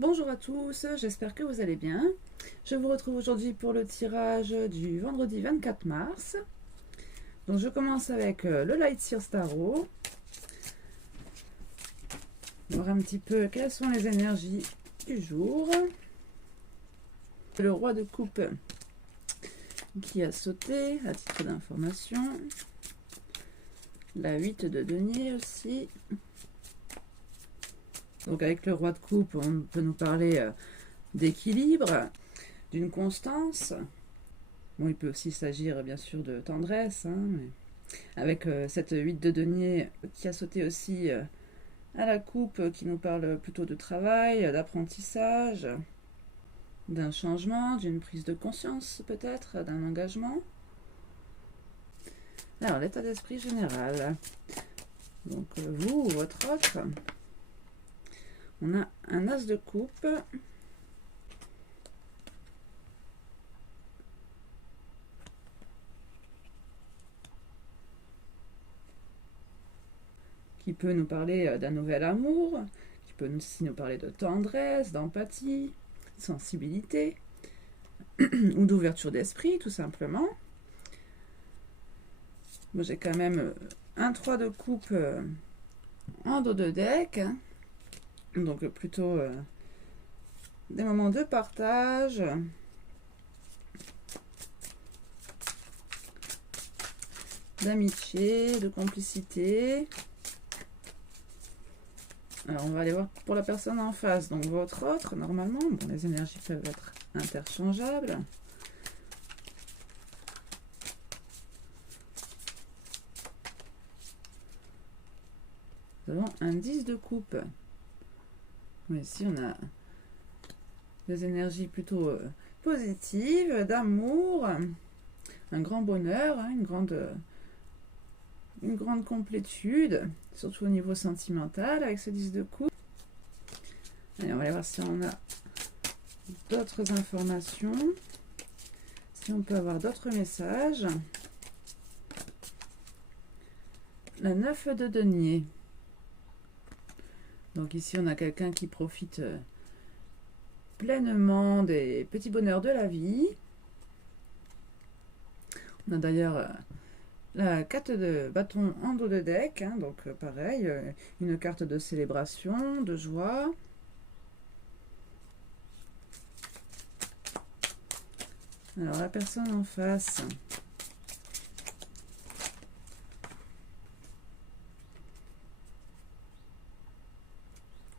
Bonjour à tous, j'espère que vous allez bien. Je vous retrouve aujourd'hui pour le tirage du vendredi 24 mars. Donc je commence avec le Light Sears Tarot. Voir un petit peu quelles sont les énergies du jour. Le roi de coupe qui a sauté à titre d'information. La 8 de denier aussi. Donc avec le roi de coupe, on peut nous parler d'équilibre, d'une constance. Bon, il peut aussi s'agir bien sûr de tendresse, hein, mais avec cette 8 de denier qui a sauté aussi à la coupe, qui nous parle plutôt de travail, d'apprentissage, d'un changement, d'une prise de conscience peut-être, d'un engagement. Alors, l'état d'esprit général. Donc, vous ou votre autre, on a un as de coupe. Qui peut nous parler d'un nouvel amour, qui peut aussi nous parler de tendresse, d'empathie, de sensibilité, ou d'ouverture d'esprit, tout simplement. Moi, j'ai quand même un 3 de coupe en dos de deck, donc plutôt des moments de partage, d'amitié, de complicité. Alors, on va aller voir pour la personne en face. Donc, votre autre, normalement, bon, les énergies peuvent être interchangeables. Nous avons un 10 de coupe. Mais ici, on a des énergies plutôt positives, d'amour, un grand bonheur, hein, une grande complétude, surtout au niveau sentimental avec ce 10 de coupe. Allez, on va aller voir si on a d'autres informations, si on peut avoir d'autres messages. La 9 de denier. Donc ici, on a quelqu'un qui profite pleinement des petits bonheurs de la vie. On a d'ailleurs la carte de bâton en dos de deck, hein, donc pareil, une carte de célébration, de joie. Alors la personne en face.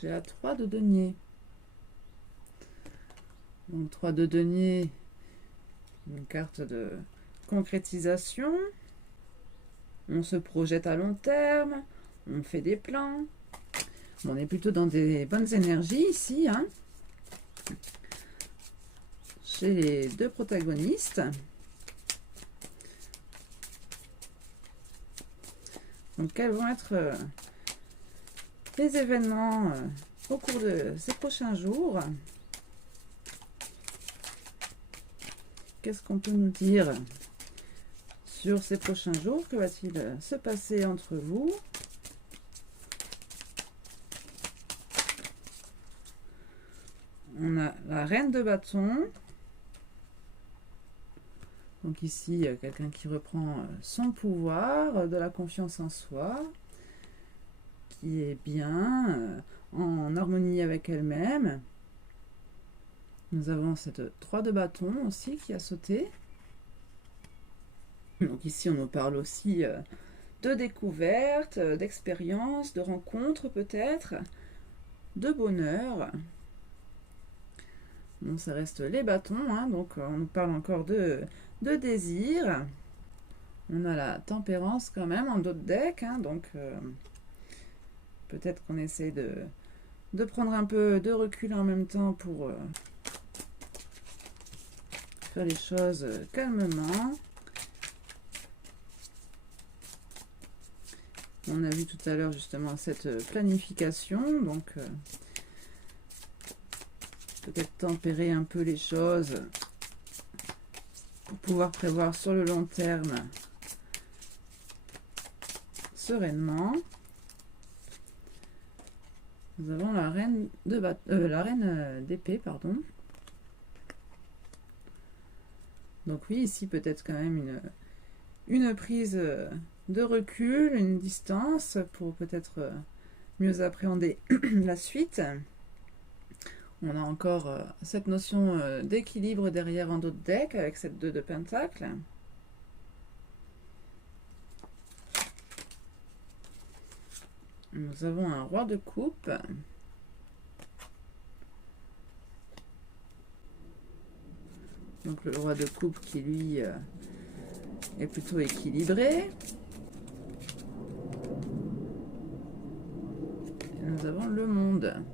J'ai la 3 de denier. Donc 3 de denier, une carte de concrétisation. On se projette à long terme, on fait des plans. Bon, on est plutôt dans des bonnes énergies ici, hein, chez les deux protagonistes. Donc quels vont être les événements au cours de ces prochains jours? Qu'est-ce qu'on peut nous dire sur ces prochains jours? Que va-t-il se passer entre vous? On a la reine de bâton. Donc ici, quelqu'un qui reprend son pouvoir, de la confiance en soi, qui est bien, en harmonie avec elle-même. Nous avons cette 3 de bâton aussi qui a sauté. Donc ici, on nous parle aussi de découverte, d'expérience, de rencontre peut-être, de bonheur. Bon, ça reste les bâtons, hein, donc on nous parle encore de désir. On a la tempérance quand même en dos de deck, hein, donc peut-être qu'on essaie de prendre un peu de recul en même temps pour faire les choses calmement. On a vu tout à l'heure justement cette planification, donc peut-être tempérer un peu les choses pour pouvoir prévoir sur le long terme sereinement. Nous avons la reine d'épée, pardon. Donc oui, ici peut-être quand même une prise de recul, une distance pour peut-être mieux appréhender la suite. On a encore cette notion d'équilibre derrière en dos de deck avec cette 2 de pentacle. Nous avons un roi de coupe. Donc le roi de coupe qui lui est plutôt équilibré. Et nous avons le monde.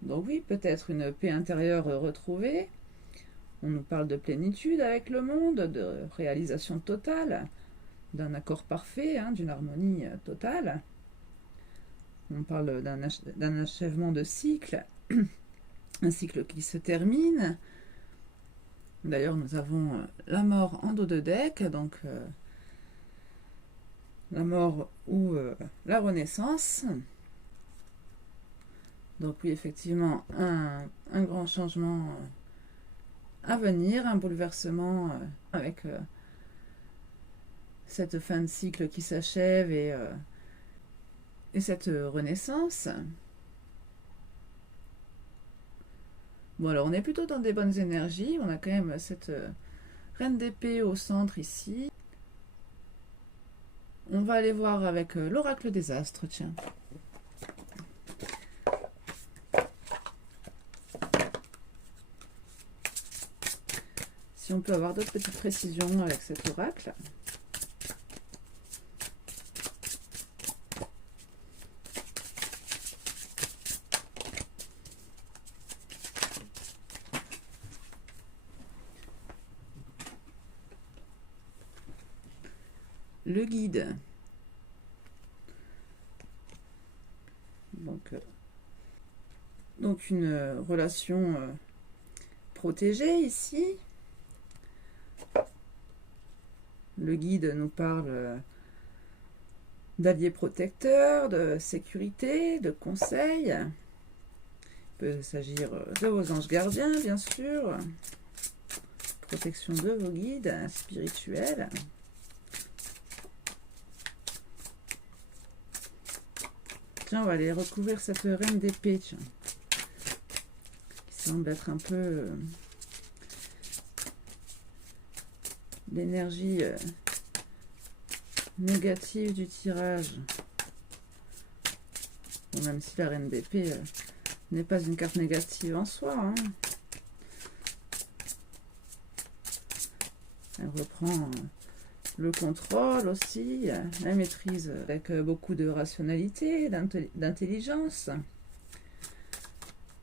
Donc oui, peut-être une paix intérieure retrouvée. On nous parle de plénitude avec le monde, de réalisation totale, d'un accord parfait, hein, d'une harmonie totale. On parle d'un achèvement de cycle, un cycle qui se termine. D'ailleurs, nous avons la mort en dos de deck, donc la mort ou la renaissance. Donc oui, effectivement, un grand changement à venir, un bouleversement avec cette fin de cycle qui s'achève et cette renaissance. Bon, alors on est plutôt dans des bonnes énergies. On a quand même cette reine d'épée au centre ici. On va aller voir avec l'oracle des astres, tiens. Si on peut avoir d'autres petites précisions avec cet oracle. Le guide. Donc une relation protégée ici. Le guide nous parle d'alliés protecteurs, de sécurité, de conseils. Il peut s'agir de vos anges gardiens, bien sûr. Protection de vos guides spirituels. Tiens, on va aller recouvrir cette reine d'épée, qui semble être un peu l'énergie négative du tirage. Bon, même si la reine d'épée n'est pas une carte négative en soi. Hein. Elle reprend le contrôle aussi, la maîtrise avec beaucoup de rationalité, d'intelligence.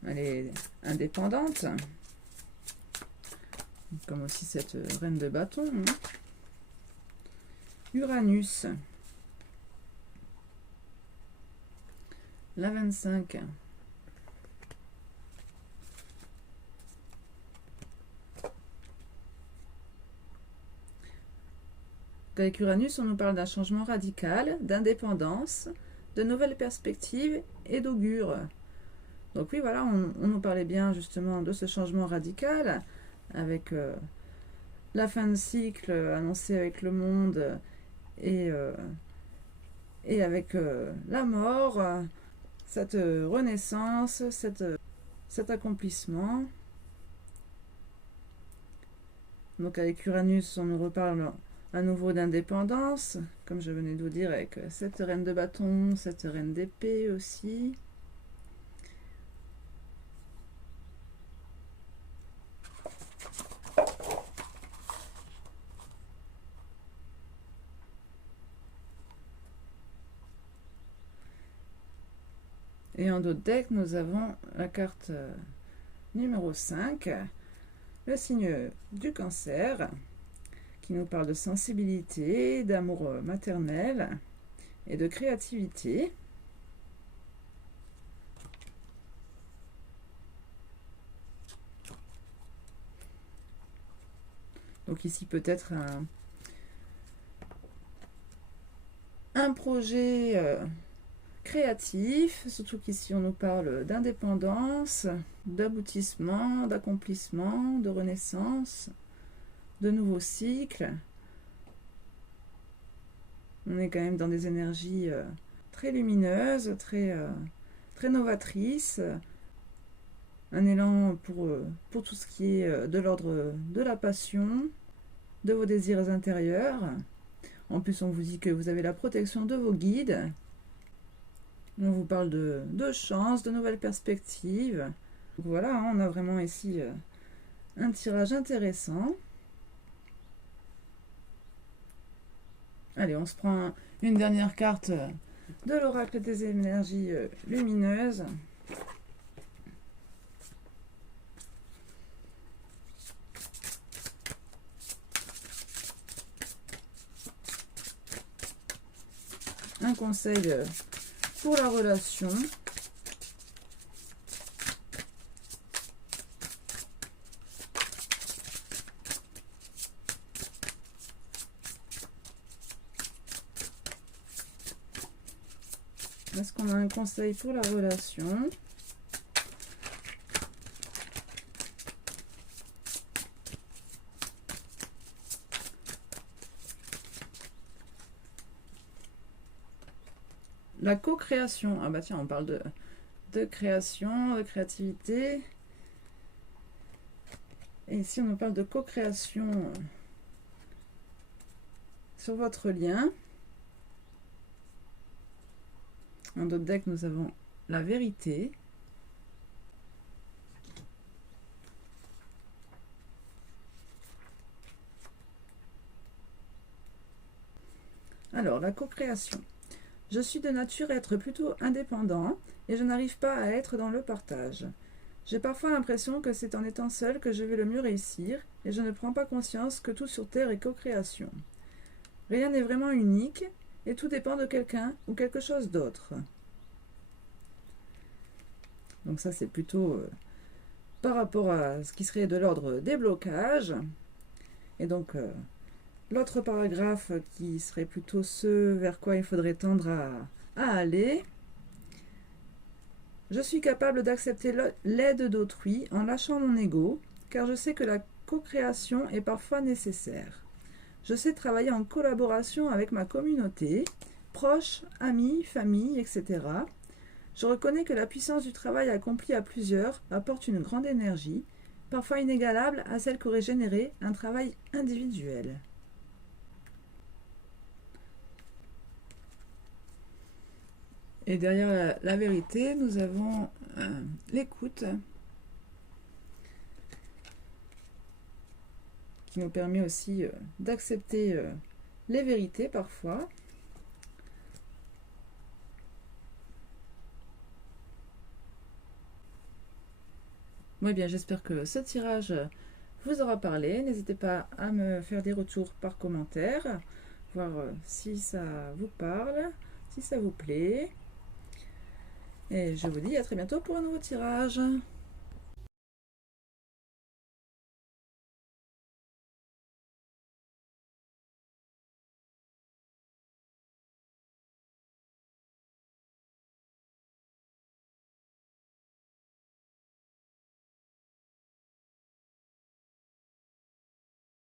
Elle est indépendante. Comme aussi cette reine de bâton. Hein. Uranus. La 25. Avec Uranus, on nous parle d'un changement radical, d'indépendance, de nouvelles perspectives et d'augure. Donc oui, voilà, on nous parlait bien justement de ce changement radical avec la fin de cycle annoncée avec le monde et avec la mort, cette renaissance, cet accomplissement. Donc avec Uranus, on nous reparle à nouveau d'indépendance, comme je venais de vous dire, avec cette reine de bâton, cette reine d'épée aussi. Et en dos de deck, nous avons la carte numéro 5, le signe du cancer, qui nous parle de sensibilité, d'amour maternel et de créativité. Donc ici peut-être un projet créatif, surtout qu'ici on nous parle d'indépendance, d'aboutissement, d'accomplissement, de renaissance, de nouveaux cycles. On est quand même dans des énergies très lumineuses, très novatrices. Un élan pour tout ce qui est de l'ordre de la passion, de vos désirs intérieurs. En plus, on vous dit que vous avez la protection de vos guides. On vous parle de chance, de nouvelles perspectives. Donc voilà, hein, on a vraiment ici un tirage intéressant. Allez, on se prend une dernière carte de l'oracle des énergies lumineuses. Un conseil pour la relation. Est-ce qu'on a un conseil pour la relation? La co-création. Ah bah tiens, on parle de création, de créativité. Et ici, on nous parle de co-création sur votre lien. Dans d'autres decks, nous avons la vérité. Alors, la co-création. Je suis de nature à être plutôt indépendant et je n'arrive pas à être dans le partage. J'ai parfois l'impression que c'est en étant seul que je vais le mieux réussir et je ne prends pas conscience que tout sur Terre est co-création. Rien n'est vraiment unique et tout dépend de quelqu'un ou quelque chose d'autre. Donc ça, c'est plutôt par rapport à ce qui serait de l'ordre des blocages. Et donc, l'autre paragraphe qui serait plutôt ce vers quoi il faudrait tendre à aller. Je suis capable d'accepter l'aide d'autrui en lâchant mon ego, car je sais que la co-création est parfois nécessaire. Je sais travailler en collaboration avec ma communauté, proches, amis, famille, etc. Je reconnais que la puissance du travail accompli à plusieurs apporte une grande énergie, parfois inégalable à celle qu'aurait généré un travail individuel. Et derrière la vérité, nous avons l'écoute qui nous permet aussi d'accepter les vérités parfois. Moi, bien, j'espère que ce tirage vous aura parlé. N'hésitez pas à me faire des retours par commentaire, voir si ça vous parle, si ça vous plaît. Et je vous dis à très bientôt pour un nouveau tirage.